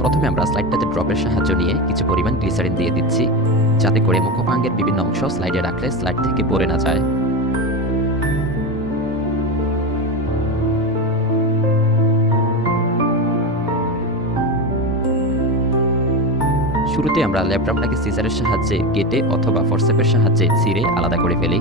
প্রথমে আমরা স্লাইডটাতে ড্রপের সাহায্য নিয়ে কিছু পরিমাণ গ্লিসারিন দিয়ে দিচ্ছি, যাতে করে মুখপাঙ্গের বিভিন্ন অংশ স্লাইডে রাখলে স্লাইড থেকে পড়ে না যায়। শুরুতে আমরা ল্যাপটপটাকে সিজারের সাহায্যে কেটে অথবা ফরসেপের সাহায্যে ছিঁড়ে আলাদা করে ফেলি।